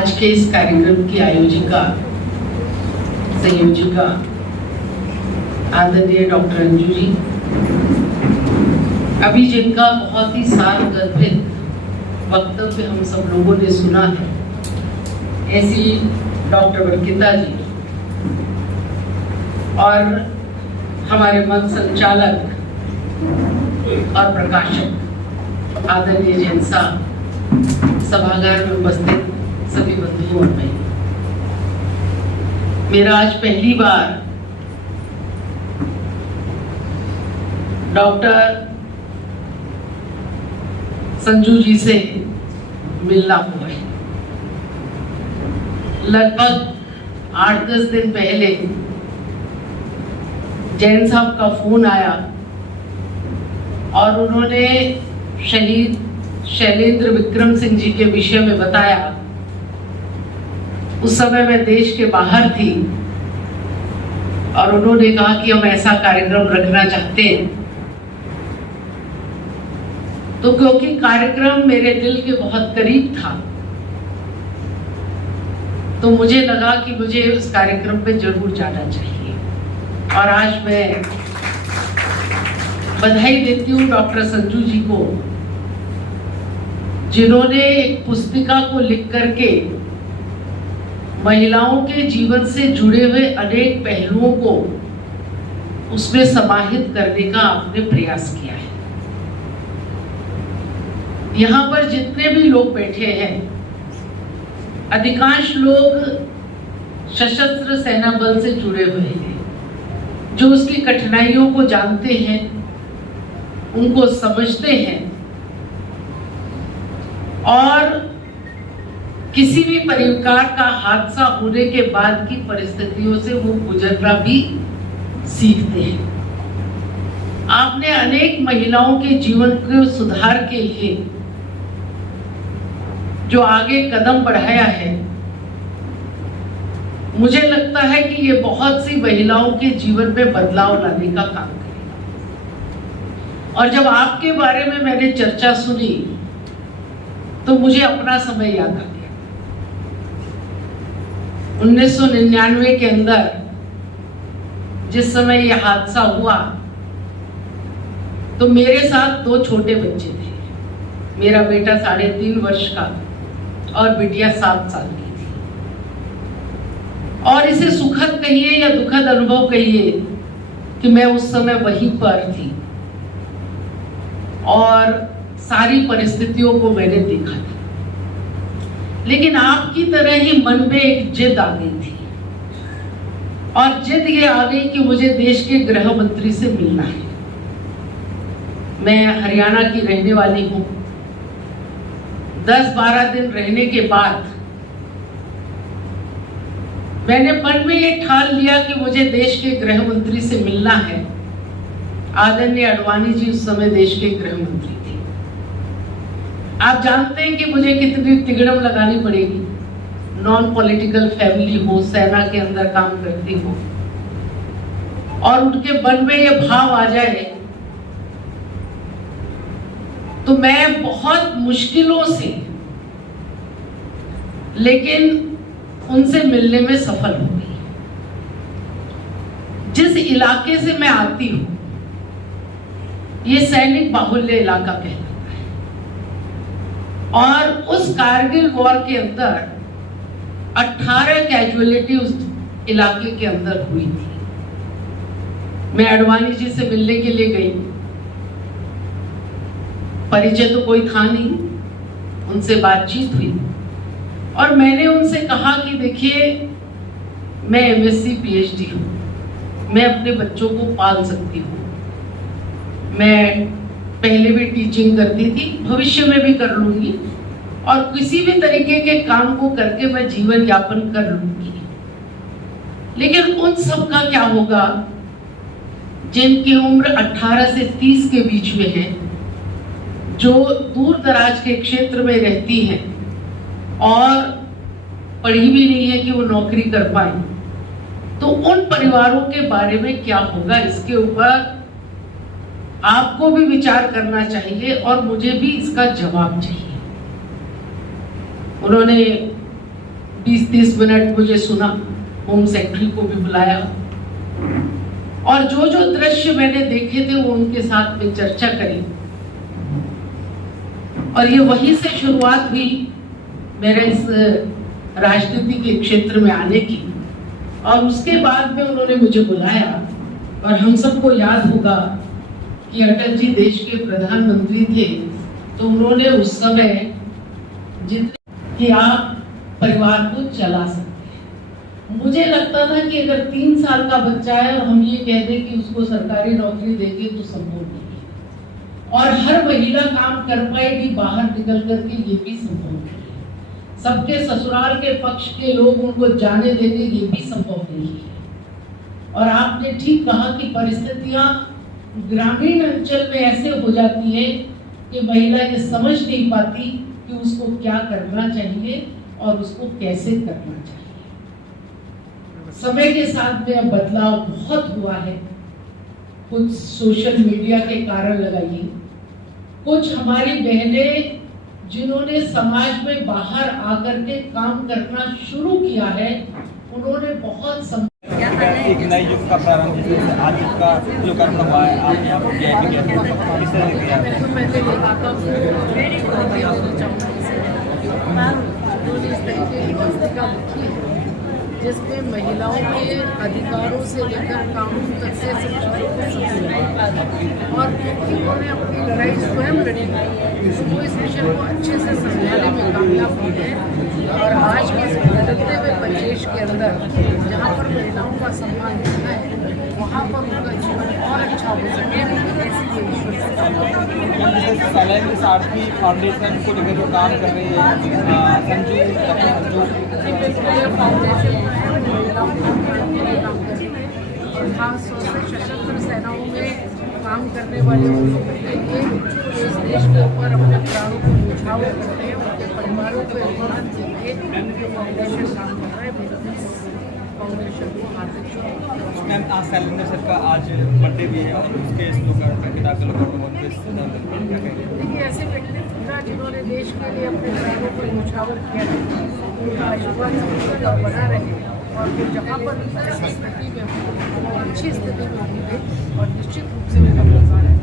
आज के इस कार्यक्रम की आयोजिका संयोजिका आदरणीय डॉक्टर अंजू जी, अभी जिनका बहुत ही सारगर्भित वक्तव्य हम सब लोगों ने सुना है, ऐसी डॉक्टर वर्किता जी और हमारे मंच संचालक और प्रकाशक आदरणीय जैन साहब, सभागार में उपस्थित सभी बंधुओं और भाई, मेरा आज पहली बार डॉक्टर संजू जी से मिलना हुआ है। लगभग 8-10 दिन पहले जैन साहब का फोन आया और उन्होंने शहीद शैलेंद्र विक्रम सिंह जी के विषय में बताया। उस समय मैं देश के बाहर थी और उन्होंने कहा कि हम ऐसा कार्यक्रम रखना चाहते हैं। तो क्योंकि कार्यक्रम मेरे दिल के बहुत करीब था, तो मुझे लगा कि मुझे उस कार्यक्रम पे जरूर जाना चाहिए। और आज मैं बधाई देती हूँ डॉक्टर संजू जी को, जिन्होंने एक पुस्तिका को लिख करके महिलाओं के जीवन से जुड़े हुए अनेक पहलुओं को उसमें समाहित करने का आपने प्रयास किया है। यहाँ पर जितने भी लोग बैठे हैं, अधिकांश लोग सशस्त्र सेना बल से जुड़े हुए हैं, जो उसकी कठिनाइयों को जानते हैं, उनको समझते हैं और किसी भी प्रकार का हादसा होने के बाद की परिस्थितियों से वो गुजरना भी सीखते हैं। आपने अनेक महिलाओं के जीवन के सुधार के लिए जो आगे कदम बढ़ाया है, मुझे लगता है कि ये बहुत सी महिलाओं के जीवन में बदलाव लाने का काम करेगा। और जब आपके बारे में मैंने चर्चा सुनी तो मुझे अपना समय याद आ गया। 1999 के अंदर जिस समय यह हादसा हुआ, तो मेरे साथ 2 छोटे बच्चे थे। मेरा बेटा 3.5 वर्ष का और बिटिया 7 साल की थी। और इसे सुखद कहिए या दुखद अनुभव कहिए कि मैं उस समय वहीं पर थी और सारी परिस्थितियों को मैंने देखा था। लेकिन आपकी तरह ही मन में एक जिद आ गई थी, और जिद ये आ गई कि मुझे देश के गृह मंत्री से मिलना है। मैं हरियाणा की रहने वाली हूँ। 10-12 दिन रहने के बाद मैंने मन में ये ठान लिया कि मुझे देश के गृह मंत्री से मिलना है। आदरणीय अडवाणी जी उस समय देश के गृह मंत्री थे। आप जानते हैं कि मुझे कितनी तिगड़म लगानी पड़ेगी। नॉन पॉलिटिकल फैमिली हो, सेना के अंदर काम करती हो, और उनके मन में ये भाव आ जाए तो मैं बहुत मुश्किलों से लेकिन उनसे मिलने में सफल हो गई। जिस इलाके से मैं आती हूं, ये सैनिक बाहुल्य इलाका कहलाता है, और उस कारगिल वॉर के अंदर 18 कैजुअलिटी उस इलाके के अंदर हुई थी। मैं अडवाणी जी से मिलने के लिए गई। परिचय तो कोई था नहीं, उनसे बातचीत हुई और मैंने उनसे कहा कि देखिए, मैं MSc PhD हूँ, मैं अपने बच्चों को पाल सकती हूँ, मैं पहले भी टीचिंग करती थी, भविष्य में भी कर लूंगी, और किसी भी तरीके के काम को करके मैं जीवन यापन कर लूंगी। लेकिन उन सब का क्या होगा जिनकी उम्र 18 से 30 के बीच में है, जो दूर दराज के क्षेत्र में रहती हैं और पढ़ी भी नहीं है कि वो नौकरी कर पाए। तो उन परिवारों के बारे में क्या होगा, इसके ऊपर आपको भी विचार करना चाहिए और मुझे भी इसका जवाब चाहिए। उन्होंने 20-30 मिनट मुझे सुना, होम सेक्रेटरी को भी बुलाया और जो जो दृश्य मैंने देखे थे वो उनके साथ में चर्चा करी। और ये वहीं से शुरुआत हुई मेरे इस राजनीति के क्षेत्र में आने की। और उसके बाद में उन्होंने मुझे बुलाया और हम सबको याद होगा कि अटल जी देश के प्रधानमंत्री थे, तो उन्होंने उस समय जितने कि आप परिवार को चला सकते हैं। मुझे लगता था कि अगर 3 साल का बच्चा है और हम ये कह दें कि उसको सरकारी नौकरी देंगे तो संभव नहीं है, और हर महिला काम कर पाएगी बाहर निकल करके, ये भी संभव नहीं है। सबके ससुराल के पक्ष के लोग उनको जाने देंगे, ये भी संभव नहीं है। और आपने ठीक कहा कि परिस्थितियां ग्रामीण अंचल में ऐसे हो जाती है कि महिला ये समझ नहीं पाती कि उसको क्या करना चाहिए और उसको कैसे करना चाहिए। समय के साथ में अब बदलाव बहुत हुआ है। कुछ सोशल मीडिया के कारण लगाइए, कुछ हमारी बहनें जिन्होंने समाज में बाहर आकर के काम करना शुरू किया है, उन्होंने बहुत एक नए युग का प्रारंभ जैसे आज का जो कर्म हुआ है, आप यहाँ पर किस तरह से किया? जिसमें महिलाओं के अधिकारों से लेकर कानून तक से और क्योंकि उन्होंने अपनी लड़ाई स्वयं लड़ी, तो वो इस विषय को अच्छे से समझाने में कामयाब हुए हैं। और आज के इस बदलते हुए परिवेश के अंदर जहाँ पर महिलाओं का सम्मान मिलता है, वहाँ पर उनका जीवन और अच्छा हो सके, ऐसी ईश्वर से कामना। जैसे सैलानी सारथी फाउंडेशन को लेकर जो काम कर रही है संजू फाउंडेशन महिलाओं के काम कर रही है, और खासतौर से सशस्त्र सेनाओं में काम करने वाले उन लोगों के लिए जो इस देश के ऊपर अपने प्राणों को न्यौछावर करते हैं, उनके परिवारों को सम्मान देके जो फाउंडेशन काम कर रहा है, मेरा फाउंडेशन को हार्दिक शुभकामनाएं। मैम, आज सैलेंडर सर का आज बर्थडे भी है और उसके पिता के लोगों को देखिए, ऐसे व्यक्तित्व था जिन्होंने देश के लिए अपने प्राणों को न्यौछावर किया है, उनका आशीर्वाद बना रहे और वो जहाँ पर ऐसी स्थिति में हो, अच्छी स्थिति में होंगे और निश्चित रूप से उनका प्रसार है।